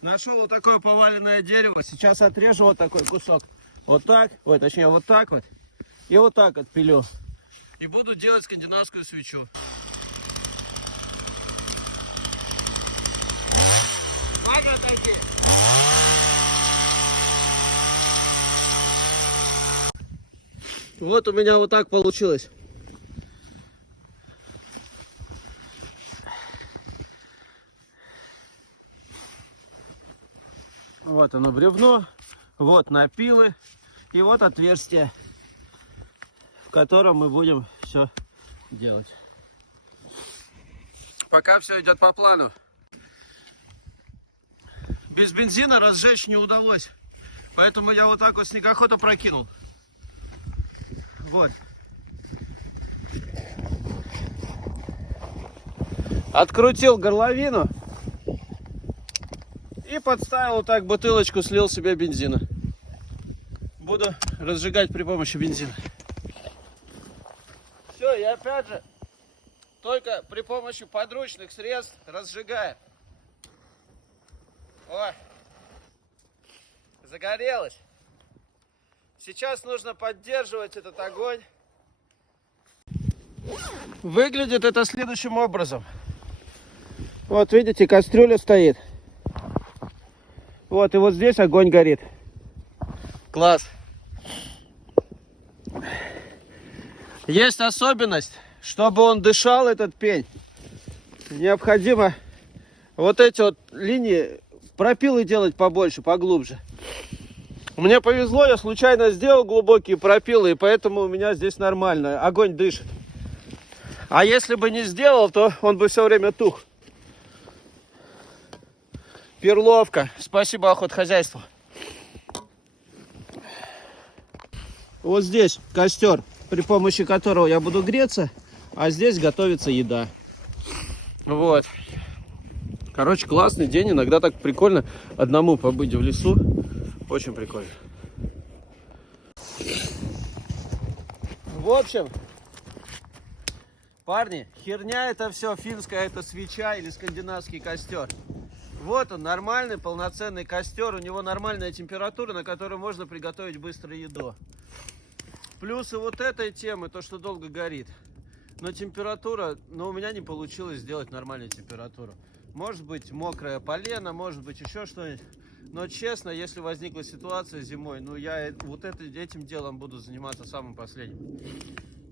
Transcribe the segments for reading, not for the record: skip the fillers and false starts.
Нашел вот такое поваленное дерево. Сейчас отрежу вот такой кусок. Вот так, ой, точнее вот так вот. И вот так отпилю. И буду делать скандинавскую свечу. Ладно, такие. Вот у меня вот так получилось. Вот оно бревно, вот напилы и вот отверстие, в котором мы будем все делать. Пока все идет по плану. Без бензина разжечь не удалось, поэтому я вот так вот снегоход опрокинул. Вот. Открутил горловину и подставил вот так бутылочку, слил себе бензина. Буду разжигать при помощи бензина. Все, и опять же, только при помощи подручных средств разжигаю. О, загорелось. Сейчас нужно поддерживать этот огонь. Выглядит это следующим образом. Вот видите, кастрюля стоит. Вот, и вот здесь огонь горит. Класс. Есть особенность, чтобы он дышал, этот пень, необходимо вот эти вот линии пропилы делать побольше, поглубже. Мне повезло, я случайно сделал глубокие пропилы, и поэтому у меня здесь нормально, огонь дышит. А если бы не сделал, то он бы все время тух. Перловка. Спасибо охотхозяйству. Вот здесь костер, при помощи которого я буду греться, а здесь готовится еда. Вот. Короче, классный день. Иногда так прикольно одному побыть в лесу. Очень прикольно. В общем, парни, херня это все финская, это свеча или скандинавский костер. Вот он, нормальный, полноценный костер. У него нормальная температура, на которой можно приготовить быструю еду. Плюсы вот этой темы, то, что долго горит. Но температура, у меня не получилось сделать нормальную температуру. Может быть мокрая полено, может быть еще что-нибудь. Но честно, если возникла ситуация зимой, я вот этим делом буду заниматься самым последним.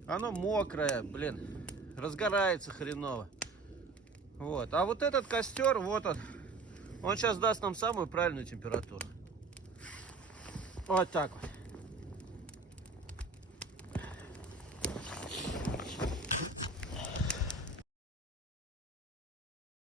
Оно мокрое, блин, разгорается хреново. Вот. А вот этот костер, вот он сейчас даст нам самую правильную температуру. Вот так вот.